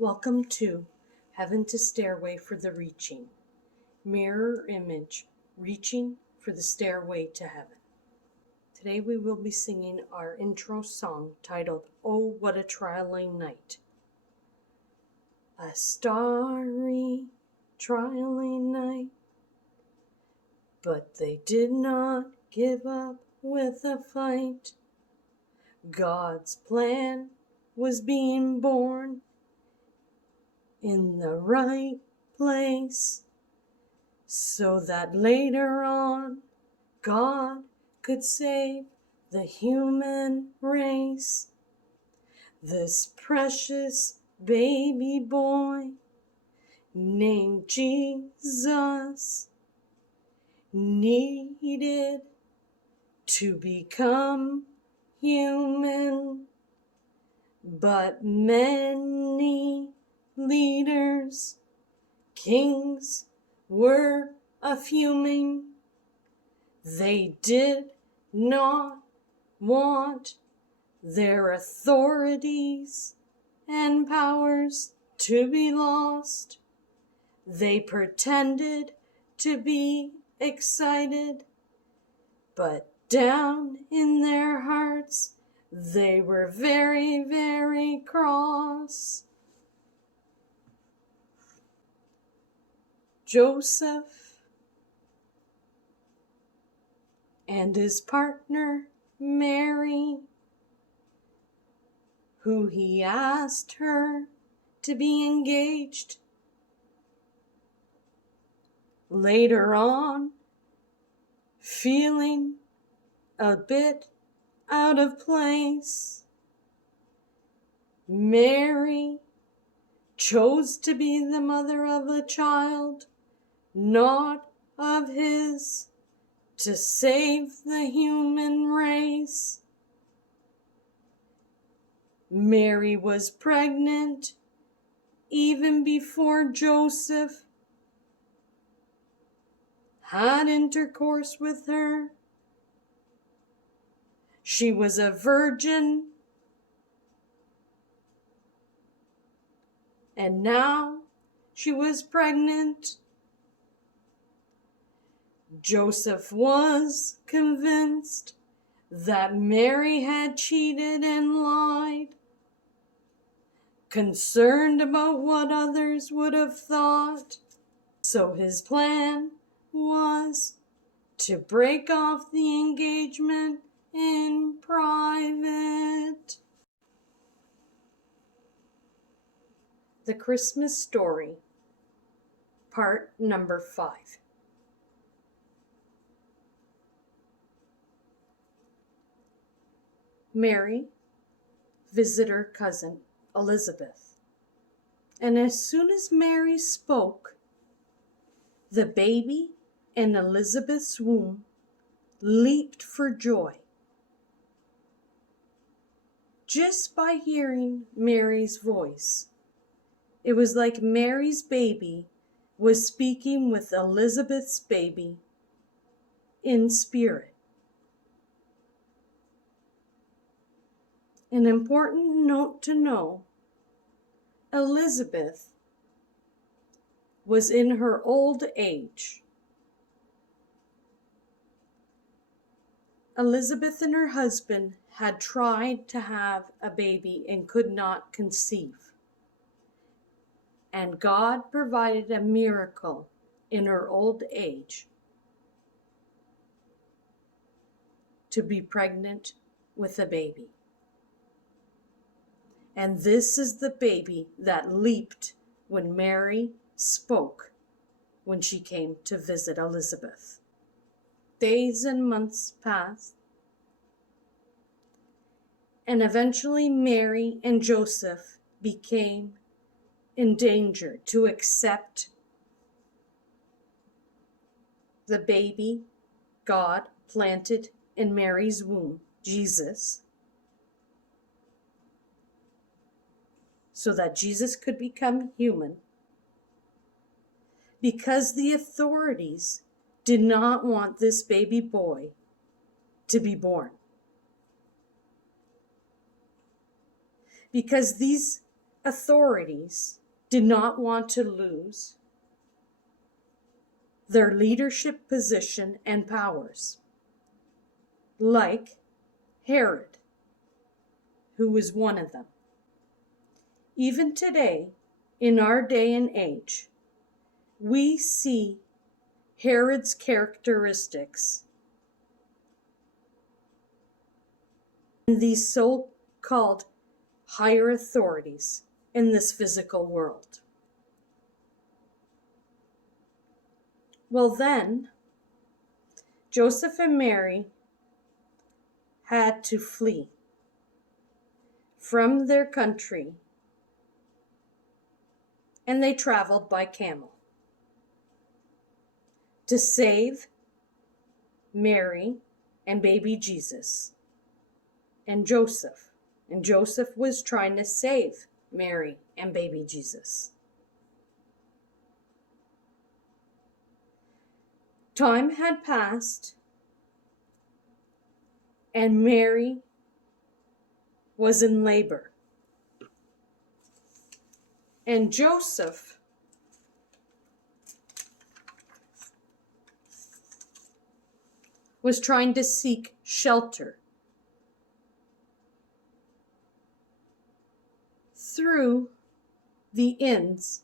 Welcome to Heaven to Stairway for the Reaching. Mirror image, reaching for the stairway to heaven. Today we will be singing our intro song titled, Oh, What a Trialing Night. A starry, trialing night, but they did not give up with a fight. God's plan was being born in the right place, so that later on God could save the human race. This precious baby boy named Jesus needed to become human, but many leaders, kings were a-fuming. They did not want their authorities and powers to be lost. They pretended to be excited, but down in their hearts they were very, very cross. Joseph and his partner Mary, who he asked her to be engaged. Later on, feeling a bit out of place, Mary chose to be the mother of a child not of his, to save the human race. Mary was pregnant even before Joseph had intercourse with her. She was a virgin, and now she was pregnant. Joseph was convinced that Mary had cheated and lied, concerned about what others would have thought. So his plan was to break off the engagement in private. The Christmas Story, part number 5. Mary visited her cousin Elizabeth, and as soon as Mary spoke, the baby in Elizabeth's womb leaped for joy. Just by hearing Mary's voice, it was like Mary's baby was speaking with Elizabeth's baby in spirit. An important note to know, Elizabeth was in her old age. Elizabeth and her husband had tried to have a baby and could not conceive. And God provided a miracle in her old age to be pregnant with a baby. And this is the baby that leaped when Mary spoke when she came to visit Elizabeth. Days and months passed, and eventually Mary and Joseph became in danger to accept the baby God planted in Mary's womb, Jesus, so that Jesus could become human, because the authorities did not want this baby boy to be born. Because these authorities did not want to lose their leadership position and powers, like Herod, who was one of them. Even today, in our day and age, we see Herod's characteristics in these so-called higher authorities in this physical world. Well, then, Joseph and Mary had to flee from their country, and they traveled by camel to save Mary and baby Jesus and Joseph. And Joseph was trying to save Mary and baby Jesus. Time had passed, and Mary was in labor. And Joseph was trying to seek shelter through the inns